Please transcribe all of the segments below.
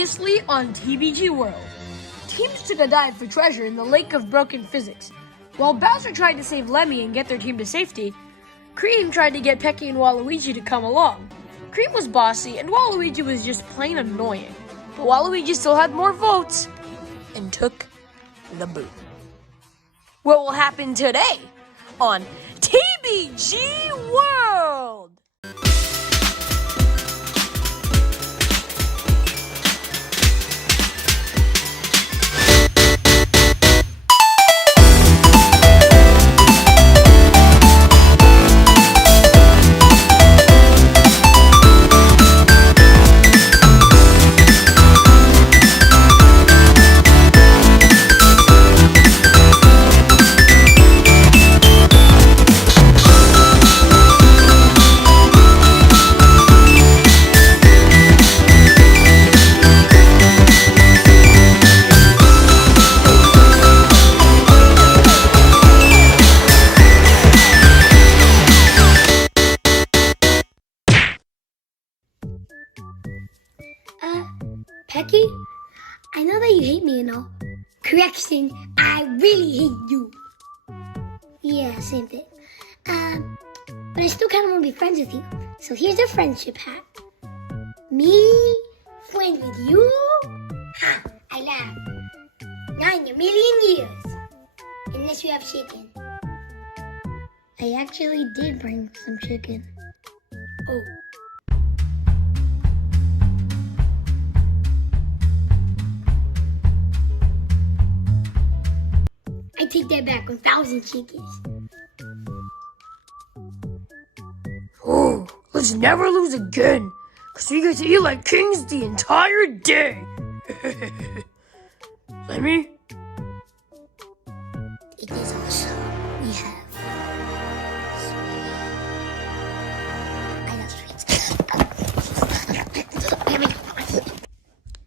Previously on TBG World, teams took a dive for treasure in the Lake of Broken Physics. While Bowser tried to save Lemmy and get their team to safety, Cream tried to get Pecky and Waluigi to come along. Cream was bossy and Waluigi was just plain annoying. But Waluigi still had more votes and took the boot. What will happen today on TBG World? Pecky, I know that you hate me and all. Correction, I really hate you. Yeah, same thing. But I still kind of want to be friends with you. So here's a friendship hat. Me, friends with you? Ha, I laugh. Not in a million years. Unless you have chicken. I actually did bring some chicken. Oh. I take that back, 1,000 chickens. Oh, let's never lose again, because we get to eat like kings the entire day. Lemmy? It is also, we have I love sweets.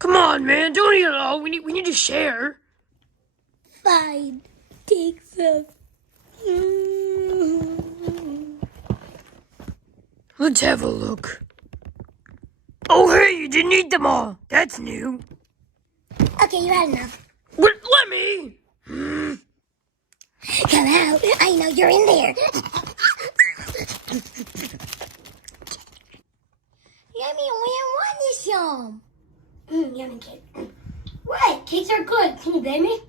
Come on, man, don't eat it all. We need to share. Fine. Take some. Let's have a look. Oh, hey, you didn't eat them all. That's new. Okay, you had enough. What, Lemmy? Come out. I know you're in there. Yummy, we want this yum. Yummy cake. What? Cakes are good. Can you blame me?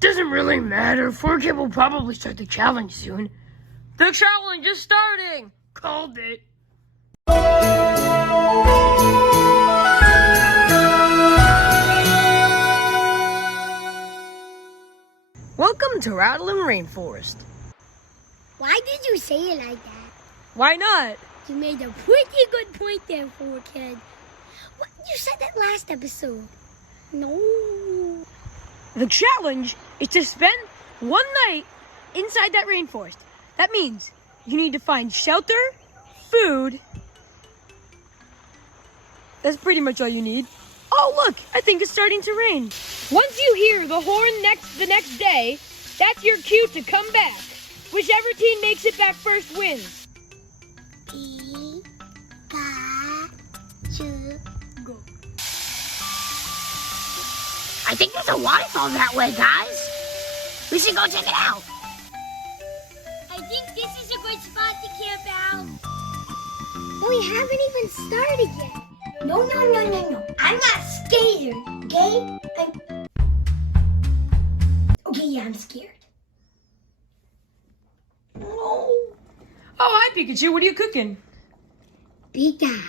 Doesn't really matter. Forkhead will probably start the challenge soon. The challenge is starting. Called it. Welcome to Rattling Rainforest. Why did you say it like that? Why not? You made a pretty good point there, Forkhead. What? You said that last episode. No. The challenge is to spend one night inside that rainforest. That means you need to find shelter, food. That's pretty much all you need. Oh, look, I think it's starting to rain. Once you hear the horn the next day, that's your cue to come back. Whichever team makes it back first wins. Pikachu. Go. I think there's a waterfall that way, guys. We should go check it out. I think this is a good spot to camp out. We haven't even started yet. No. I'm not scared, okay? Okay, yeah, I'm scared. No. Oh, hi, Pikachu. What are you cooking? Pika.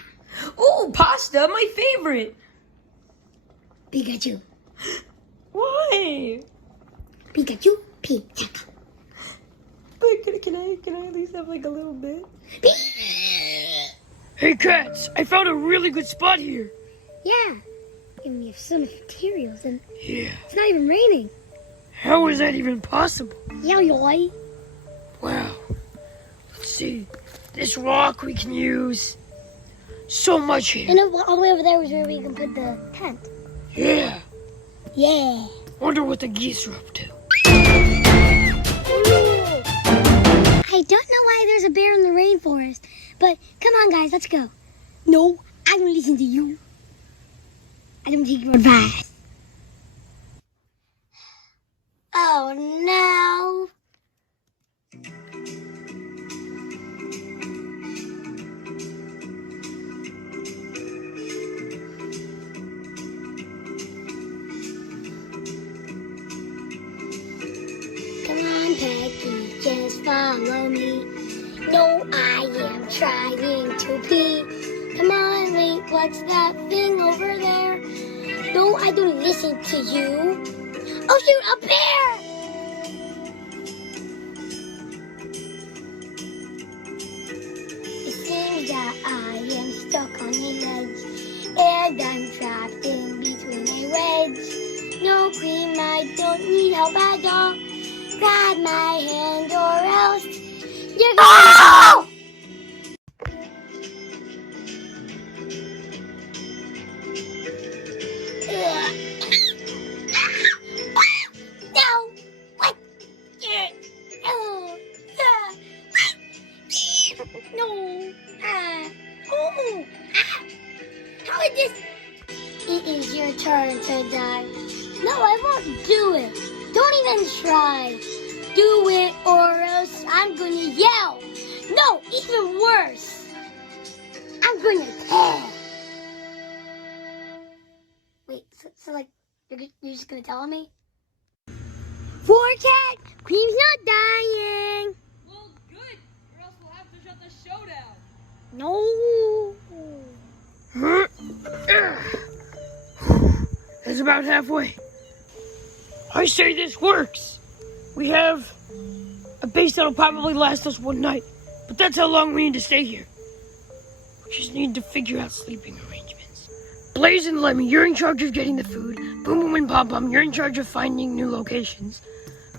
Oh, pasta, my favorite. Pikachu. Why? Pikachu. Pikachu. Can I at least have like a little bit? Hey, cats, I found a really good spot here. Yeah. And we have so much materials and Yeah. it's not even raining. How is that even possible? Yoy. Wow. Let's see. This rock we can use. So much here. And all the way over there was where we can put the tent. Yeah. Yeah. Wonder what the geese are up to. I don't know why there's a bear in the rainforest, but come on, guys, let's go. No, I don't listen to you. I don't take your advice. Oh no. Come on, Pecky, just follow me. No, I am trying to pee. Come on, wait, what's that thing over there? No, I don't listen to you. Oh shoot, a bear! It seems that I am stuck on the edge, and I'm trapped in between a wedge. No cream, I don't need help at all. Grab my hand or else you're gonna No! What? No! How is this? It is your turn to die. No, I won't do it. Don't even try. Do it or else I'm gonna yell. No, even worse. I'm gonna tear. Wait, so like, you're just gonna tell me? Forkhead, Cream's not dying. Well, good, or else we'll have to shut the show down. No. It's about halfway. I say this works. We have a base that'll probably last us one night, but that's how long we need to stay here. We just need to figure out sleeping arrangements. Blaze and Lemmy, you're in charge of getting the food. Boom Boom and Pom-Pom, you're in charge of finding new locations.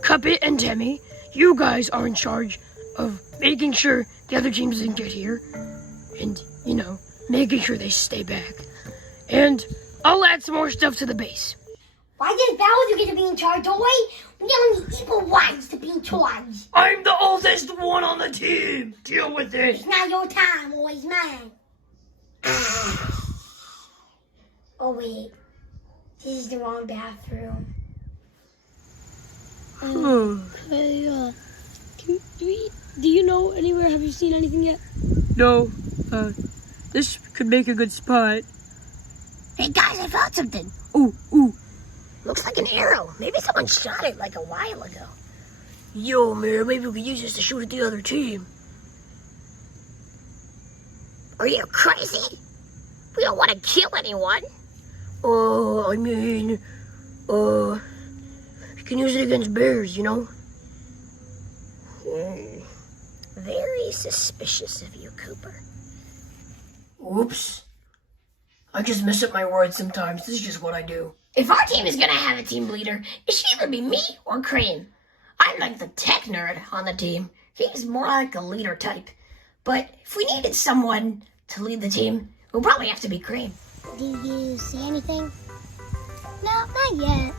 Cuppet and Temmie, you guys are in charge of making sure the other teams didn't get here. And, making sure they stay back. And I'll add some more stuff to the base. Why does Bowser get to be in charge, boy? We don't need evil ones to be in charge. I'm the oldest one on the team. Deal with it. It's not your time, always mine. Oh wait, this is the wrong bathroom. Hey, do you know anywhere? Have you seen anything yet? No, this could make a good spot. Hey guys, I found something. Ooh. Looks like an arrow. Maybe someone shot it like a while ago. Yo, man, maybe we could use this to shoot at the other team. Are you crazy? We don't want to kill anyone. You can use it against bears, Very suspicious of you, Cooper. Oops. I just mess up my words sometimes. This is just what I do. If our team is gonna have a team leader, it should either be me or Cream. I'm like the tech nerd on the team. He's more like a leader type. But if we needed someone to lead the team, it would probably have to be Cream. Did you see anything? No, not yet.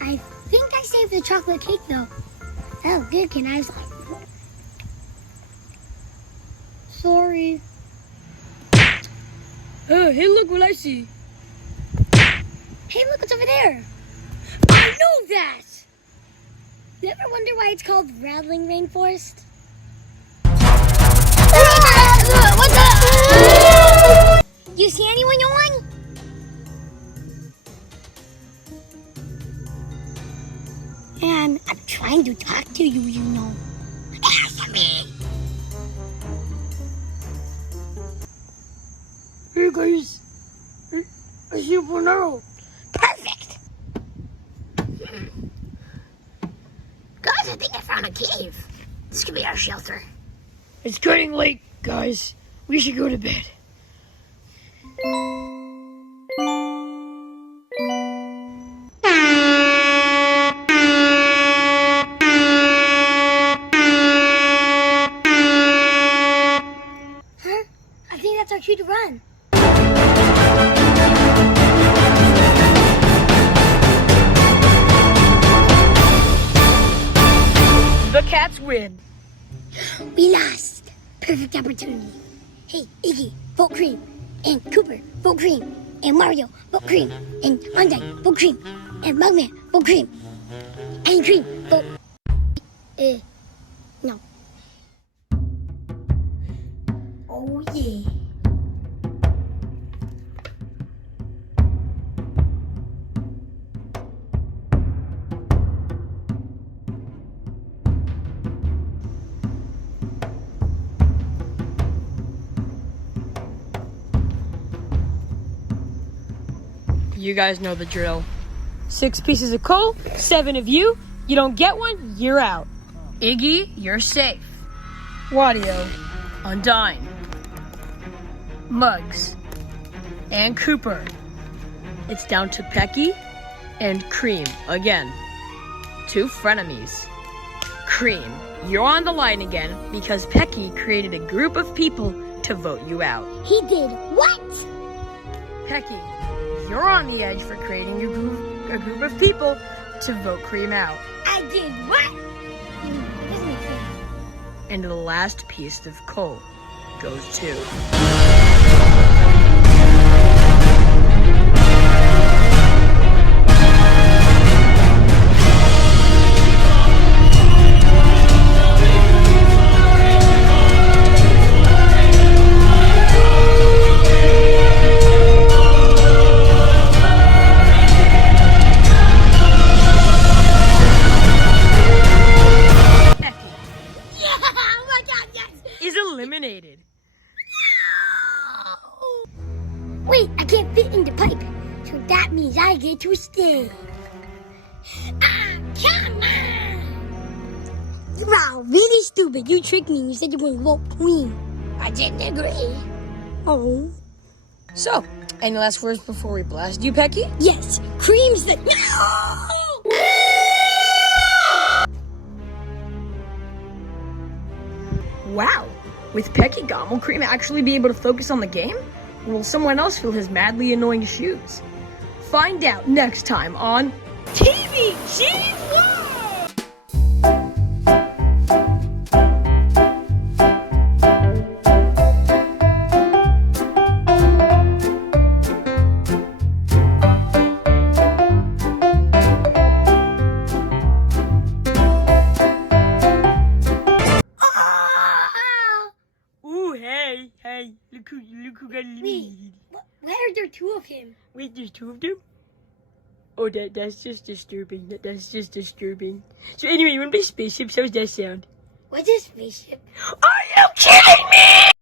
I think I saved the chocolate cake though. Oh, good, can I? Sorry. Oh, hey, look what I see. Hey, look what's over there. I know that! You ever wonder why it's called Rattling Rainforest? What's up? You see anyone on? And I'm trying to talk to you, Answer me! Hey, guys. I see a arrow. Perfect! Guys, I think I found a cave. This could be our shelter. It's getting late, guys. We should go to bed. Huh? I think that's our cue to run. The cats win. We lost. Perfect opportunity. Hey, Iggy, vote Cream. And Cooper, vote Cream. And Wario, vote cream. And Undyne, vote cream. And Mugman, vote cream. And cream, vote... no. Oh, yeah. You guys know the drill. 6 pieces of coal, 7 of you. You don't get one, you're out. Iggy, you're safe. Wario, Undyne, Muggs, and Cooper. it's down to Pecky and Cream again. 2 frenemies. Cream, you're on the line again because Pecky created a group of people to vote you out. He did what? Pecky, you're on the edge for creating a group of people to vote Cream out. I did what? It doesn't make sense. And the last piece of coal goes to... is eliminated. Wait, I can't fit in the pipe. So that means I get to stay. Come on! Wow, really stupid. You tricked me and you said you were going to vote Queen. I didn't agree. Oh. So, any last words before we blast you, Pecky? Yes, Cream's the... Wow. With Pecky gone, will Cream actually be able to focus on the game? Or will someone else fill his madly annoying shoes? Find out next time on TBG World! Ooh, hey, look who got eliminated. Why are there 2 of him? Wait, there's 2 of them? Oh, that's just disturbing. That's just disturbing. So anyway, you want to play spaceships? How's that sound? What's a spaceship? Are you kidding me?